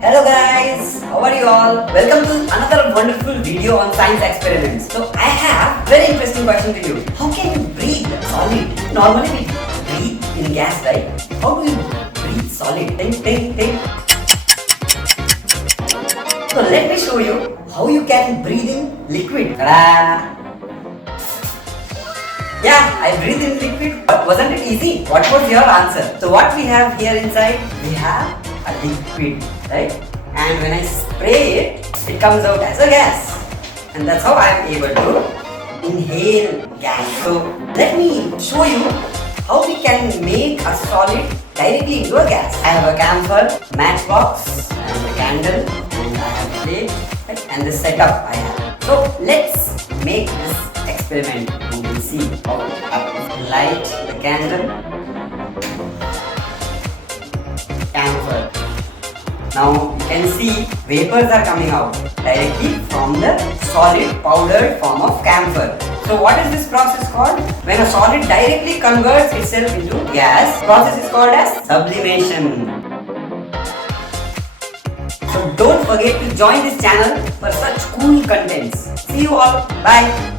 Hello guys, how are you all? Welcome to another wonderful video on science experiments. So I have very interesting question to you. How can you breathe solid? Normally we breathe in gas, right? How do you breathe solid? Think. So let me show you how you can breathe in liquid. Ta-da! Yeah, I breathe in liquid. But wasn't it easy? What was your answer? So what we have here inside? We have a liquid, right? And when I spray it comes out as a gas. And that's how I am able to inhale gas. So let me show you how we can make a solid directly into a gas. I have a camphor, matchbox, and a candle, and I have a plate, right? And the setup I have. So let's make this experiment. You will see how I light the candle. Camphor. Now you can see vapors are coming out directly from the solid powdered form of camphor. So what is this process called? When a solid directly converts itself into gas, process is called as sublimation. So don't forget to join this channel for such cool contents. See you all. Bye.